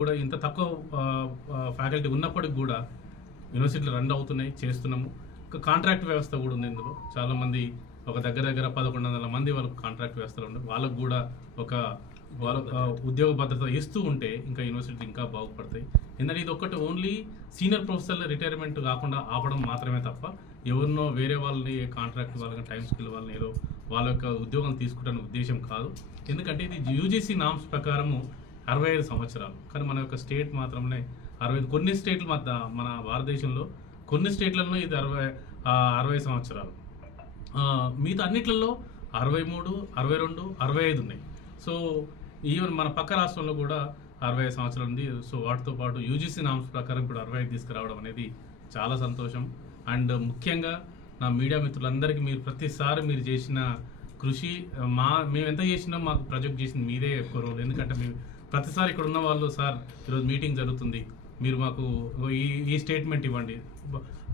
కూడా ఇంత తక్కువ ఫ్యాకల్టీ ఉన్నప్పటికి కూడా యూనివర్సిటీలు రన్ అవుతున్నాయి, చేస్తున్నాము. ఒక కాంట్రాక్ట్ వ్యవస్థ కూడా ఉంది ఇందులో. చాలామంది ఒక దగ్గర 1100 మంది వాళ్ళకు కాంట్రాక్ట్ వ్యవస్థలో ఉండే వాళ్ళకు కూడా ఒక ఉద్యోగ భద్రత ఇస్తూ ఉంటే ఇంకా యూనివర్సిటీ ఇంకా బాగుపడతాయి. ఎందుకంటే ఇది ఒక్కటి ఓన్లీ సీనియర్ ప్రొఫెసర్ల రిటైర్మెంట్ కాకుండా ఆపడం మాత్రమే తప్ప ఎవరినో వేరే వాళ్ళని కాంట్రాక్ట్ వాళ్ళని టైం స్కిల్ వాళ్ళని ఏదో వాళ్ళ యొక్క ఉద్యోగం తీసుకుంటానే ఉద్దేశం కాదు. ఎందుకంటే ఇది యూజీసీ నామ్స్ ప్రకారము 65 సంవత్సరాలు, కానీ మన యొక్క స్టేట్ మాత్రమే 65. కొన్ని స్టేట్ల మధ్య మన భారతదేశంలో కొన్ని స్టేట్లలో ఇది 60 సంవత్సరాలు, మిగతా అన్నిట్లలో 63, 62, 65 ఉన్నాయి. సో ఈవెన్ మన పక్క రాష్ట్రంలో కూడా 65 సంవత్సరాలు ఉంది. సో వాటితో పాటు యూజీసీ నామ్స్ ప్రకారం ఇప్పుడు 65 తీసుకురావడం అనేది చాలా సంతోషం. అండ్ ముఖ్యంగా నా మీడియా మిత్రులందరికీ మీరు ప్రతిసారి మీరు చేసిన కృషి, మేము ఎంత చేసినా మాకు ప్రొజెక్ట్ చేసింది మీదే ఎక్కువ రోజులు. ఎందుకంటే మేము ప్రతిసారి ఇక్కడ ఉన్న వాళ్ళు, సార్ ఈరోజు మీటింగ్ జరుగుతుంది, మీరు మాకు ఈ స్టేట్మెంట్ ఇవ్వండి,